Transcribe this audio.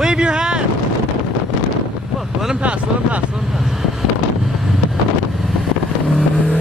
Wave your hand. Look, let him pass, let him pass, let him pass.